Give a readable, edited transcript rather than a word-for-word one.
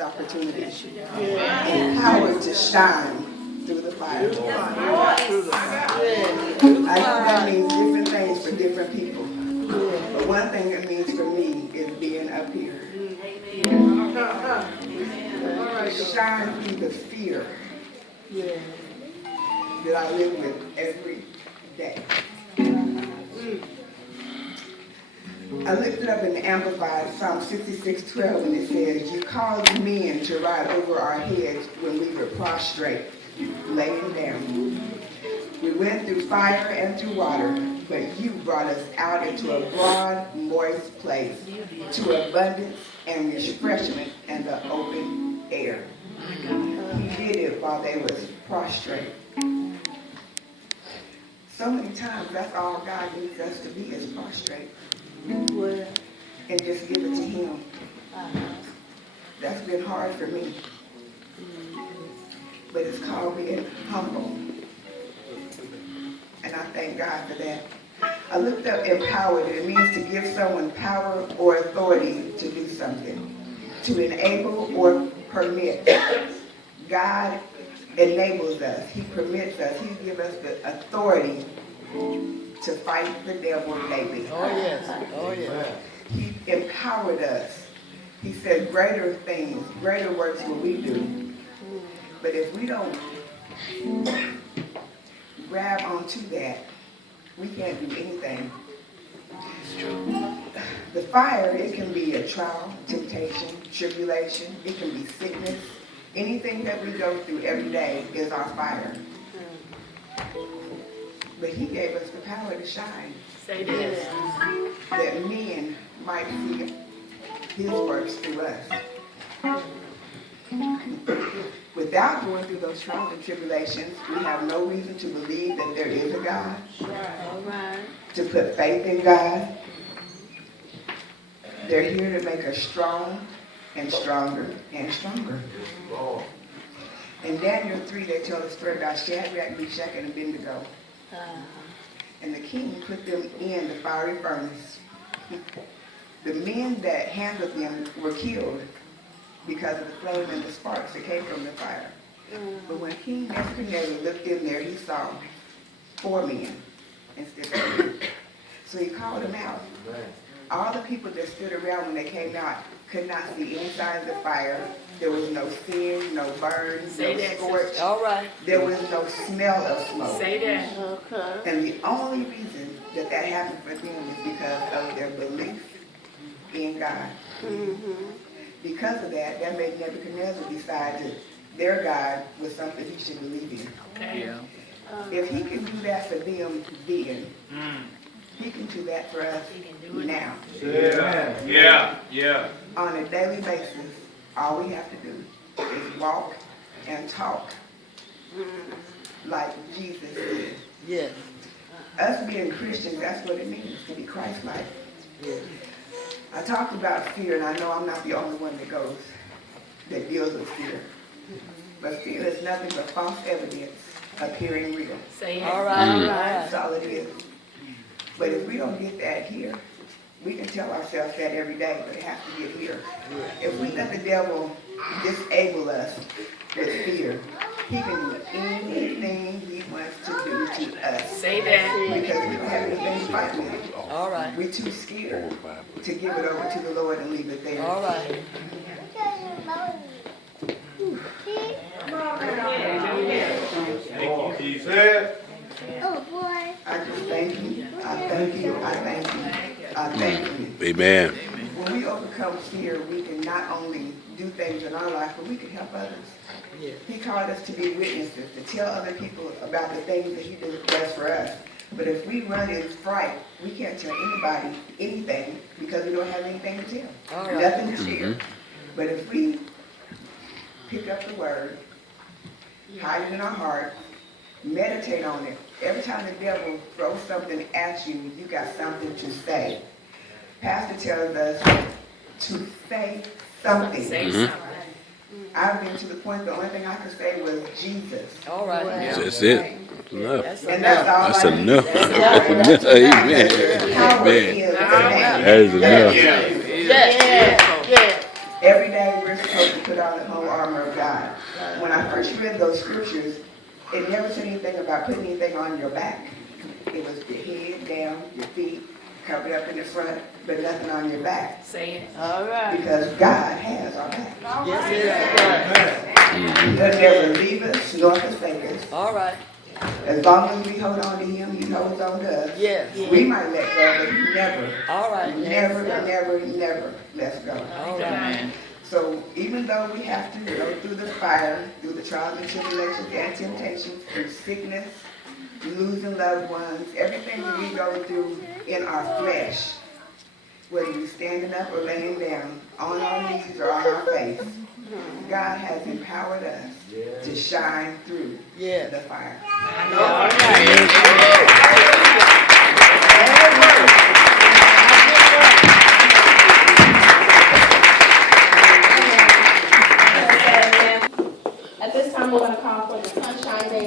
this opportunity. Empowered to shine through the fire. I know that means different things for different people. But one thing it means for me is being up here. Shine through the fear that I live with every day. I looked it up in the Amplified, Psalm 66:12, and it says, "You caused men to ride over our heads when we were prostrate, laying down. We went through fire and through water, but you brought us out into a broad, moist place, to abundance and refreshment and the open air." He did it while they was prostrate. So many times, that's all God needs us to be, is prostrate. And just give it to him. That's been hard for me. But it's called being humble. And I thank God for that. I looked up empowered, and it means to give someone power or authority to do something. To enable or permit. God enables us. He permits us. He gives us the authority to fight the devil daily. Oh, yes. Oh, yes. He empowered us. He said greater things, greater works will we do. But if we don't grab onto that, we can't do anything. The fire, it can be a trial, temptation, tribulation. It can be sickness. Anything that we go through every day is our fire. But he gave us the power to shine. Say this. That men might see his works through us. Without going through those trials and tribulations, we have no reason to believe that there is a God. All right. To put faith in God. They're here to make us strong and stronger and stronger. In Daniel 3, they tell the story about Shadrach, Meshach, and Abednego. And the king put them in the fiery furnace. The men that handled them were killed because of the flame and the sparks that came from the fire. But when King Nebuchadnezzar looked in there, he saw 4 men instead of 3. So he called them out. All the people that stood around when they came out could not see inside the fire. There was no sin, no burn, no scorch. All right. There was no smell of smoke. Say that. Okay. And the only reason that that happened for them is because of their belief in God. Because of that, that made Nebuchadnezzar decide that their God was something he should believe in. Okay. Yeah. If he can do that for them then, he can do that for us now. Yeah. On a daily basis, all we have to do is walk and talk like Jesus did. Yes. Us being Christians, that's what it means, to be Christ-like. Yes. I talked about fear, and I know I'm not the only one that deals with fear. But fear is nothing but false evidence appearing real. Say it. All right. All That's right. all it is. But if we don't get that here, we can tell ourselves that every day, but it has to get here. If we let the devil disable us with fear, he can do anything he wants to do to us. Say that. Because we don't have anything to fight with. All right. We're too scared to give it over to the Lord and leave it there. All right. Thank you, Jesus. Oh boy. I just thank you. I thank you. I thank you. I thank you. Amen. When we overcome fear, we can not only do things in our life, but we can help others. Yes. He called us to be witnesses, to tell other people about the things that he does for us. But if we run in fright, we can't tell anybody anything because we don't have anything to tell. All right. Nothing to share. But if we pick up the word, hide it in our heart, meditate on it. Every time the devil throws something at you, you got something to say. Pastor tells us to say something. Say something. I've been to the point the only thing I could say was Jesus. All right. That's it. That's enough. That's And that's enough. all That's I need. enough. That's Amen. Power Amen. is the name. That is enough. Yes. Yes. Every day we're supposed to put on the whole armor of God. When I first read those scriptures, it never said anything about putting anything on your back. It was your head down, your feet covered up in the front, but nothing on your back. Say it. All right. Because God has our back. Yes, He'll never leave us nor forsake us. all right. As long as we hold on to Him, He holds on to us. Yes. We might let go, but He never, All right. never, never, never lets go. All right. So even though we have to go through the fire, through the trials and tribulations and temptations, through sickness, losing loved ones, everything that we go through in our flesh, whether we're standing up or laying down, on our knees or on our face, God has empowered us to shine through Yes. the fire. All right. At this time, we're going to call for the Sunshine Day.